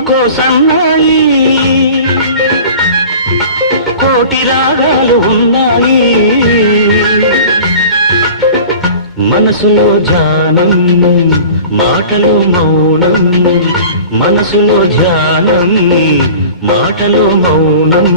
అమ్మకో సన్నాయి కోటి రాగాలు ఉన్నాయి మనసులో ధ్యానం మాటలో మౌనం మనసులో ధ్యానం మాటలో మౌనం